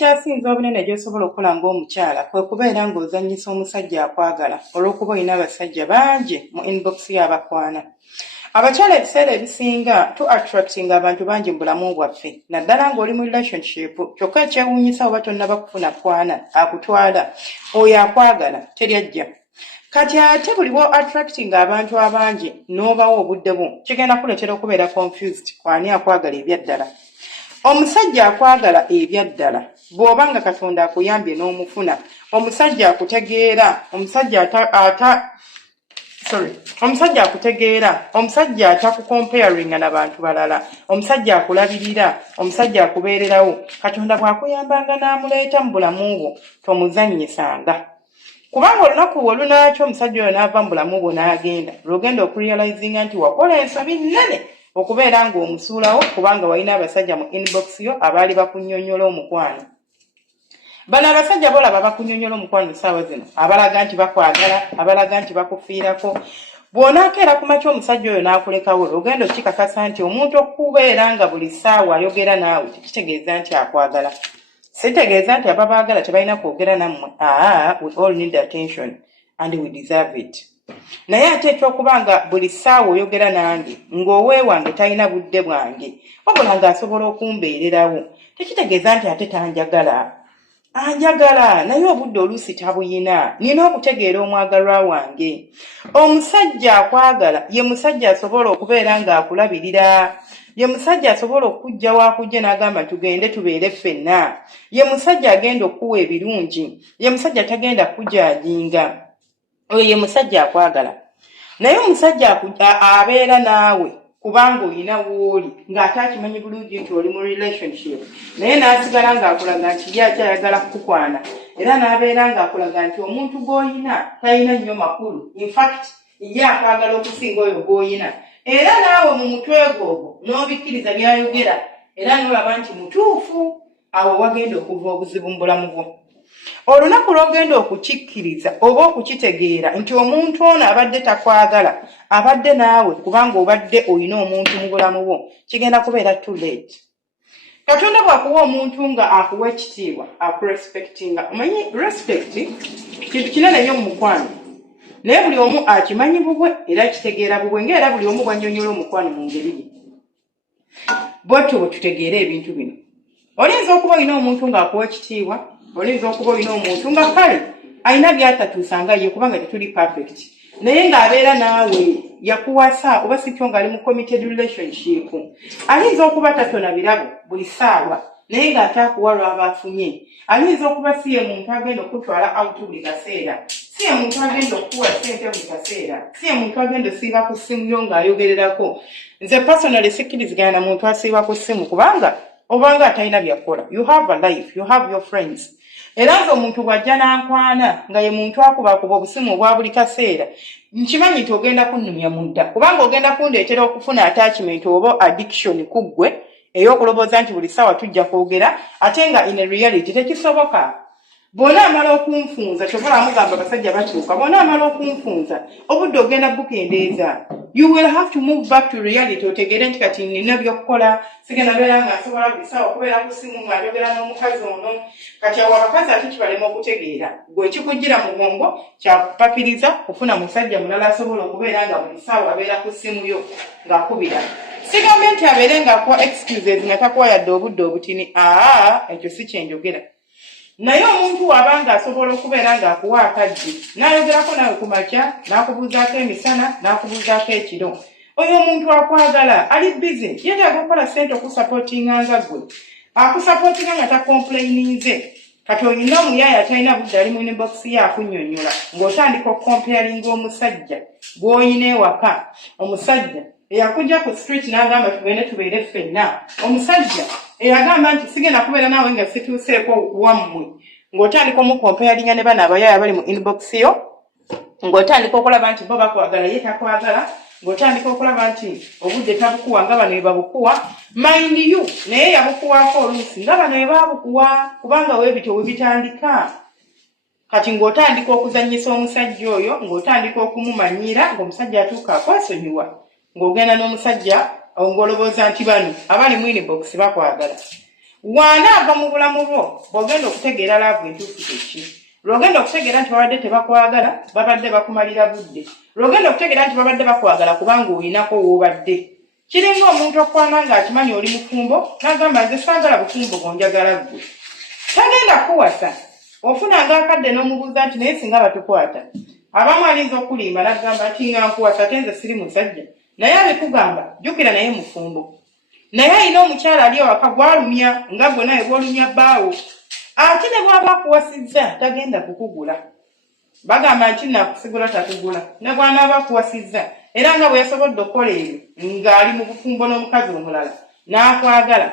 ekyasinza obunene gy'osobola okukola ng'omukyala kwe kubeera ng'ozannyisa omusajja akwagala olw'okuba olina abasajja bangi mu inbox y'abakwana. Abakyala ebiseera ebisinga tu attracting abantu bangi mu bulamu bwaffe naddala ng'oli mu relationship kyokka ekyewuunyisa oba tonnaba kufuna kwana akutwala oyo akwagala teri ajja. Kati ate buli bwo attracting abantu abangi n'obawo obudde bwo kigenda kuleetera okubeera confused kwani akwagala ebyaddala. Omusajja akwagala ebyaddala bw'oba nga Katonda akuyambye n'omufuna omusajja akutegeera omusajja akutegeera omusajja atakukomparinga n'abantu balala omusajja akulabirira omusajja akubeererawo Katonda bw'akuyambanga n'amuleeta mu bulamu bwo tomuzannyisanga kubanga olunaku olunakyo omusajja oyo n'ava mu bulamu bwo n'agenda lw'ogenda okurealizinga nti wakola ensobi nnene okubeera ng'omusuulawo kubanga walina abasajja mu inbox yo abaali bakunnyonnyola omukwano. Bano abasajja bolaba bakunnyonnyola omukwano ssaawa zino abalaga nti bakwagala abalaga nti bakufiirako bw'onaakeera ku makya omusajja oyo n'akulekawo ogenda okikakasa nti omuntu okubeera nga buli ssaawa ayogera naawe tekitegeeza nti akwagala. Sitegeeza nti ababaagala tebalina kwogera nammwe. We all need attention and we deserve it. Naye ate ekyokuba nga buli ssaawa oyogera nange ng'oweewange talina budde bwange wabula ng'asobola okumbeererawo tekitegeeza nti ate tanjagala. Anjagala naye obudde oluusi tabuyina. Nina okutegeera omwagalwa wange. Omusajja akwagala ye musajja asobola okubeera ng'akulabirira. Ye musajja asobola okujja wakujja n'agamba tugende tubeere ffenna. Ye musajja agenda okuwa ebirungi. Ye musajja tagenda kujajinga. Oyo ye musajja akwagala. Naye omusajja abeera naawe kubanga olina w'oli ng'ate akimanyi bulungi nti oli mu relationship naye n'asigala ng'akulaga nti ye akyayagala kukukwana era n'abeera ng'akulaga nti omuntu gw'olina talina nnyo makulu. In fact ye akwagala okusinga oyo gw'olina era naawe mu mutwe gw'ogwo n'obikkiriza by'ayogera era n'olaba nti mutuufu awo wagenda okuva obuzibu mu bulamu bwo. Olunaku lw'ogenda okukikkiriza oba okukitegeera nti omuntu ono abadde takwagala abadde naawe kubanga obadde olina omuntu mu bulamu bwo kigenda kubeera too late. Katonda bw'akuwa omuntu nga akuwa ekitiibwa akurespectinga. Omanyi respect kintu kinene nnyo mu mukwano naye buli omu akimanyi bubwe era kitegeera bubwe ng'era buli omu bw'annyonnyola omukwano mu ngeri ye. Bwatyo bwe tutegeera ebintu bino. Oyinza okuba olina omuntu ng'akuwa ekitiibwa oyinza okuba olina omuntu nga kale alina byatatuusanga ye kubanga tetuli perfect naye ng'abeera naawe yakuwasa oba si kyo ng'ali mu committed relationship ayinza okuba tatona birabo buli ssaawa naye ng'ate akuwa lw'aba afunye. Ayinza okuba si ye muntu agenda okutwala out buli kaseera si ye muntu agenda okuwa ssente buli kaseera si ye muntu agenda osiiba ku ssimu yo ng'ayogererako. Nze personally sikkirizigana na muntu asiiba ku ssimu kubanga obanga atalina byakola. You have a life, you have your friends. Era nze omuntu bw'ajja n'ankwana nga ye muntu akubakuba obusimu obwa buli kaseera nkimanyi nti ogenda kunnumya mudda kubanga ogenda kundeetera okufuna attachment oba addiction ku ggwe ey'okulowooza nti buli ssaawa tujja kwogera ate nga in reality tekisoboka. Bw'ona amala okunfunza kyokka bamugamba abasajja batuuka bw'ona amala okunfunza obudde ogenda bukendeeza. You will have to move back to reality otegeere nti kati nina by'okukola sigenda beera nga nsobola buli ssaawa okubeera ku ssimu ng'ayogera n'omukazi ono. Kati awo abakazi ate kibalema okutegeera gwe ekikujjira mu bwongo kyakupapiriza kufuna musajja mulala asobola okubeera nga buli ssaawa abeera ku ssimu yo ng'akubira. Sigambye nti abeere ng'akuwa excuses nga takuwa yadde obudde obutini. Ekyo si kyenjogera. Naye omuntu wabanga asobola okubeera ng'akuwa akaddi n'ayogerako nawe ku makya n'akubuuzaako emisana n'akubuuzaako ekiro oyo omuntu akwagala ali busy yeetaaga okukola ssente okusapootinga nga ggwe akusapootinga nga takomplaininze. Kati olina omuyaaye atalina budde ali mu inbox ye akunnyonnyola ng'otandika okukomparinga omusajja gw'olina ewaka. Omusajja eyakujja ku street n'agamba tugende tubeere ffenna. Omusajja eyagamba nti sigenda kubeera naawe nga situuseeko wammwe ng'otandika omukomparinga ne bano abayaaye abali mu inbox yo ng'otandika okulaba nti bo bakwagala ye takwagala ng'otandika okulaba nti obudde tabukuwa nga bano bwe babukuwa. Mind you naye yabukuwaako oluusi nga bano bwe baabukuwa kubanga weebityo we bitandika. Kati ng'otandika okuzannyisa omusajja oyo ng'otandika okumumanyira ng'omusajja atuuka akwesonyiwa ng'ogenda n'omusajja ng'olowooza nti bano abali mu inbox bakwagala. Wanaava mu bulamu bwo bw'ogenda okutegeera laavu entuufu kyeki. Lw'ogenda okutegeera nti babadde tebakwagala babadde bakumalira budde. Lw'ogenda okutegeera nti babadde bakwagala kubanga olinako w'obadde. Kiringa omuntu okwana ng'akimanyi oli mufumbo n'agamba nze saagala bufumbo bw'onjagala ggwe. Tagenda kuwasa. Ofunanga akadde n'omubuuza nti naye singa batukwata. Abamu alinza okulimba n'agamba nti nga nkuwasa ate nze siri musajja. Naye abikugamba jjukira naye mufumbo. Naye alina omukyala ali ewaka gw'alumya nga gwe naye gw'olumya bbaawo. Ate ne bw'aba akuwasizza tagenda kukugula. Bagamba nti nakusigula takugula. Ne bw'anaaba akuwasizza era nga bwe yasobodde okukola ebyo ng'ali mu bufumbo n'omukazi omulala n'akwagala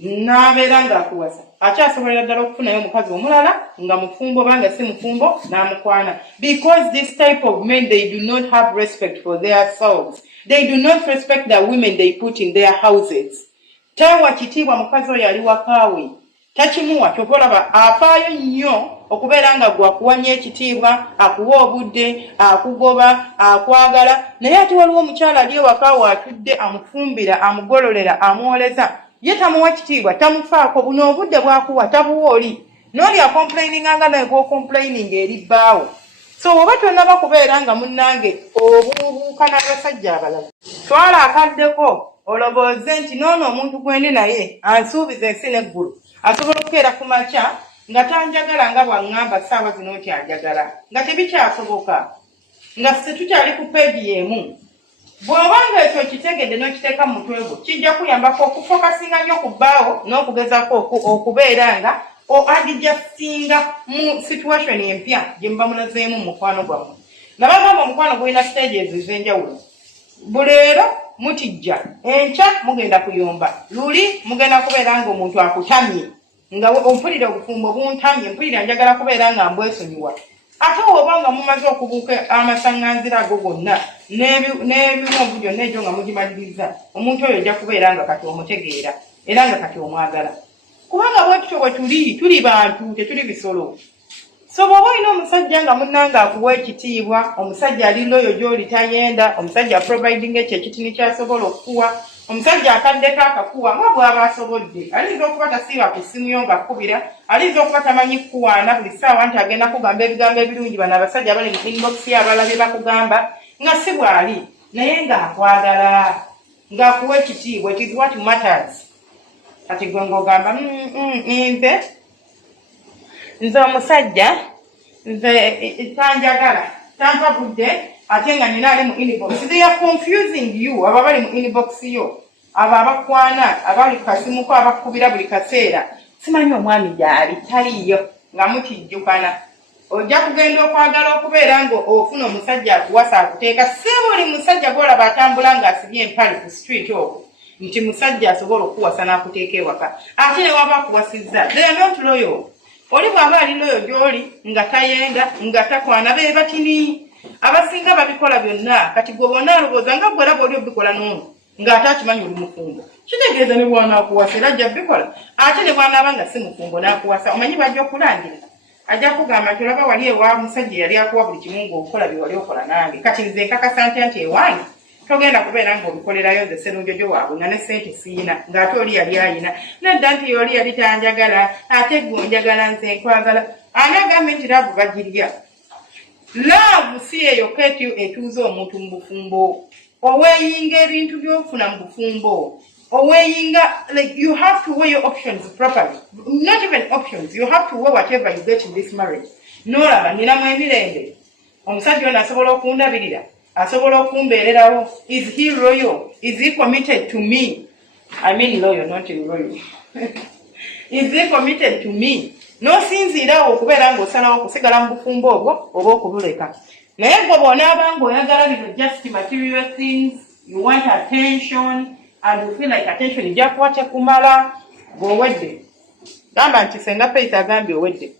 n'abeera ng'akuwasa akyasobolera ddala okufunayo omukazi omulala nga mufumbo banga si mufumbo n'amukwana. Because this type of men, they do not have respect for their selves. They do not respect the women they put in their houses. Tawa kitiibwa mukazi oyo ali wakaawe. Takimuwa kyova olaba afaayo nnyo okubeera nga gwe akuwanya ekitiibwa, akuwa obudde, akugoba, akwagala. Naye ate waliwo omukyala ali ewakaawe atudde amufumbira, amugololera, amwoleza. Ye tamuwa kitiibwa, tamufaako, buno obudde bw'akuwa tabuwa oli. N'oli akomplaininganga naye gw'okomplaininga eri bbaawo. So oba tonnaba kubeera nga munnange obuubuuka n'abasajja abalala. Twala akaddeko olobooze nti noono omuntu gwendi naye ansuubiza ensi n'eggulu. Asobola okukeera ku makya nga tanjagala nga bw'aŋŋamba ssaawa zino nti anjagala. Nga tebikyasoboka. Nga ffe tukyali ku peegi y'emu. Bw'obanga ekyo kitegedde n'okiteeka mu mutwe gwo kijja kuyambako okufokasinga nnyo ku bbaawo n'okugezako okubeera nga adjustinga mu situation empya gye muba munazeemu mu mukwano gwammwe. Nabagamba omukwano gulina stages ez'enjawulo. Buleero mutijja, enkya mugenda kuyomba, luli mugenda kubeera ng'omuntu akutamye nga ompulira obufumbo buntamye, mpulira njagala kubeera nga mbwesonyiwa. Ate oba nga mumaze okubuuka amasaŋŋanzira ago gonna n'ebiwonvu byonna egyo nga mugimaliriza, omuntu oyo ojja kubeera nga kati omutegeera era nga kati omwagala. Kubanga bwekityo bwe tuli bantu, tetuli bisolo. So bw'oba olina omusajja nga munnanga akuwa ekitiibwa, omusajja ali loyo gy'oli tayenda, omusajja providing ekyo ekitini ky'asobola okukuwa, omusajja akaddeko akakuwa nga bw'aba asobodde. Alinza okuba tasiiba ku ssimu yo ng'akkubira, alinza okuba tamanyi kukuwaana buli ssaawa nti agenda kugamba ebigambo ebirungi bano abasajja abali mu inbox abalala bye bakugamba, nga si bw'ali naye ng'akwagala, ng'akuwa ekitiibwa. It is what matters. Kati gwe ng'ogamba nze omusajja nze tanjagala tampa budde ate nga nina ali mu inbox. They are confusing you. Abo abali mu inbox yo, abo abakwana, abali ku kasimu ko abakubira buli kaseera, simanyi omwami gy'ali taliyo nga mukijjukana. Ojja kugenda okwagala okubeera nga ofuna omusajja akuwasa akuteeka. Si buli musajja gw'olaba atambula ng'asibye empale ku street okwo nti musajja asobola okuwasa n'akuteeka ewaka. Ate ne waba akuwasizza, they are not loyal. Oli bw'aba ali loyo gy'oli nga tayenda nga takwana be batini. Abasinga babikola byonna kati gwe bonna alowooza nga gwe laba oli obikola n'ono ng'ate akimanyi oli mufumbo. Kitegeeza ne bw'anaakuwasa era ajja bikola. Ate ne bw'anaaba nga si mufumbo n'akuwasa, omanyi bajja okulangirira. Ajja kugamba nti olaba wali ewa musajja yali akuwa buli kimu ng'okola bye wali okola nange. Kati nze nkakasa ntya nti ewange togenda kubeera ng'obikolerayo nze sserunjojo waabwe nga ne ssente siina ng'ate oli yali ayina. Nedda nti oli yali tanjagala ate ggwe onjagala nze nkwagala. Ani agambe nti laavu bagirya? Laavu si eyo keti etuuza omuntu mu bufumbo. Oweeyinga ebintu by'ofuna mu bufumbo. Oweeyinga, like, you have to weigh your options properly. Not even options, you have to weigh whatever you get in this marriage. N'olaba ninamu emirembe. Omusajja ono asobola okundabirira, asobola okumbeererawo. Is he loyal? Is he committed to me? I mean loyal, not loyal. Is he committed to me? N'osinziirawo okubeera ng'osalawo okusigala mu bufumbo obwo oba okubuleka. Naye gwe bw'onaaba ng'oyagala bino just material things, you want attention, and you feel like attention ejja kuba tekumala, ng'owedde. Gamba nti Senga Faith agambye owedde.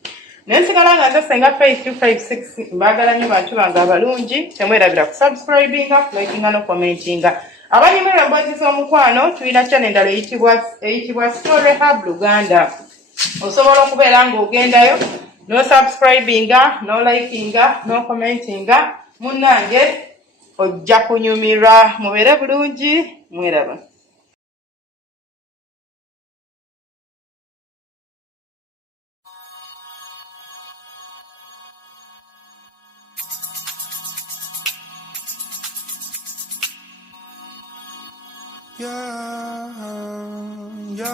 Naye nsigala nga nze Senga Faith 256 mbaagala nnyo bantu bange abalungi, temwerabira ku subscribinga, likinga no commentinga. Abanyumirwa emboozi z'omukwano tulina channel endala eyitibwa Story Hub Luganda. Osobola okubeera ng'ogendayo no subscribinga, no likinga, no commentinga. Munnange ojja kunyumirwa. Mubeere bulungi, mweraba. Yeah, yeah.